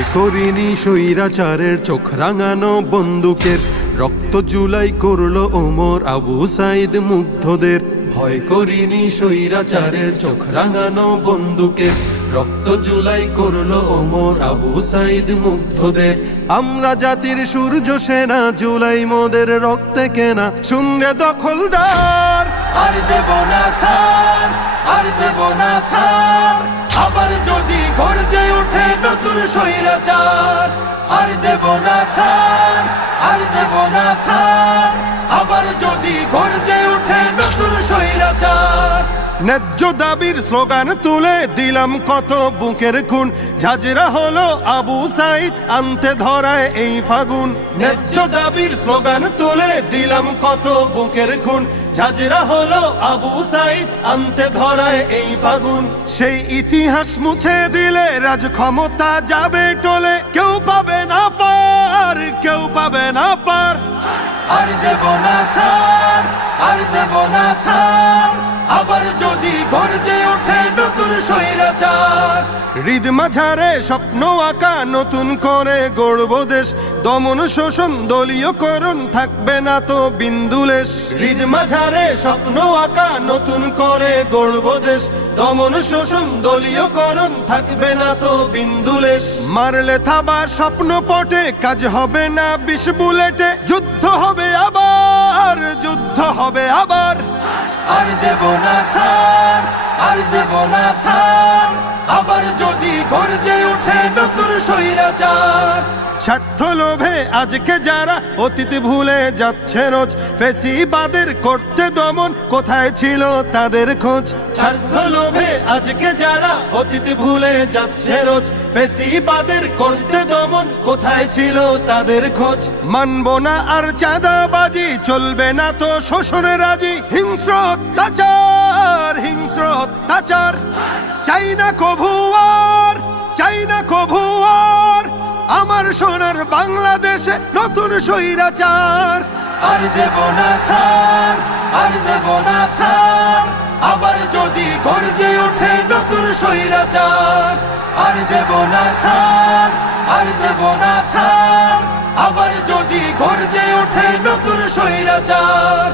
ভয় করিনি স্বৈরাচারের চোখ রাঙানো বন্দুকের, রক্ত জুলাই করলো ওমর আবু সাইদ মুগ্ধদের। ভয় করিনি স্বৈরাচারের চোখ রাঙানো বন্দুকের, রক্ত জুলাই করলো ওমর আবু সাইদ মুগ্ধদের। আমরা জাতির সূর্য সেনা, জুলাই মোদের রক্তে কেনা, শুনরে দখলদার আর দেব না ছাড়, আর দেব না ছাড়। আবার যদি গর্জে ওঠে নতুন স্বৈরাচার, আর দেব না ছাড়, আর দেব না ছাড়। আবার যদি গর্জে ওঠে নতুন স্বৈরাচার। ন্যায্য দাবির স্লোগান তুলে দিলাম কত বুকের খুন, ঝাঁঝরা হলো আবু সাইদ আনতে ধরায় এই ফাগুন। ন্যায্য দাবির স্লোগান তুলে দিলাম কত বুকের খুন, ঝাঁঝরা হলো আবু সাইদ আনতে ধরায় এই ফাগুন। সেই ইতিহাস মুছে দিলে রাজ ক্ষমতা যাবে টলে, কেউ পাবে না পার, কেউ পাবে না পার। আর দেব না ছাড়, আর দেব না ছাড়। আবার যদি গর্জে ওঠে নতুন স্বৈরাচার। হৃদ মাঝারে স্বপ্ন আঁকা নতুন করে গড়ব দেশ, দমন শোষণ দলীয়করণ থাকবে না তো বিন্দুলেশ। হৃদ মাঝারে স্বপ্ন আঁকা নতুন করে গড়ব দেশ, দমন শোষণ দলীয়করণ থাকবে না তো বিন্দুলেশ। মারলে থাবা স্বপ্ন পটে, কাজ হবে না 20 বুলেটে, যুদ্ধ হবে আবার, যুদ্ধ হবে আবার। আর দেব না ছাড়, আর দেব না ছাড়। আবার যদি গর্জে ওঠে নতুন স্বৈরাচার। স্বার্থ লোভে আজকে যারা অতীত ভুলে যাচ্ছে রোজ, ফেসিবাদের করতে দমন কোথায় ছিল তাদের খোঁজ। স্বার্থ লোভে আজকে যারা অতীত ভুলে যাচ্ছে রোজ, ফেসিবাদের করতে দমন কোথায় ছিল তাদের খোঁজ। মানব না আর চাঁদাবাজি, চলবে না তো শোষণ রাজি। হিংস্র অত্যাচার, হিংস্র অত্যাচার। চাই না কভু আর, চাই না কভু আর আমার সোনার বাংলাদেশে নতুন স্বৈরাচার। আর দেব না ছাড়, আর দেব না ছাড়। আবার যদি গর্জে ওঠে নতুন স্বৈরাচার। আর দেব না ছাড়, আর দেব না ছাড়। আবার যদি গর্জে ওঠে নতুন স্বৈরাচার।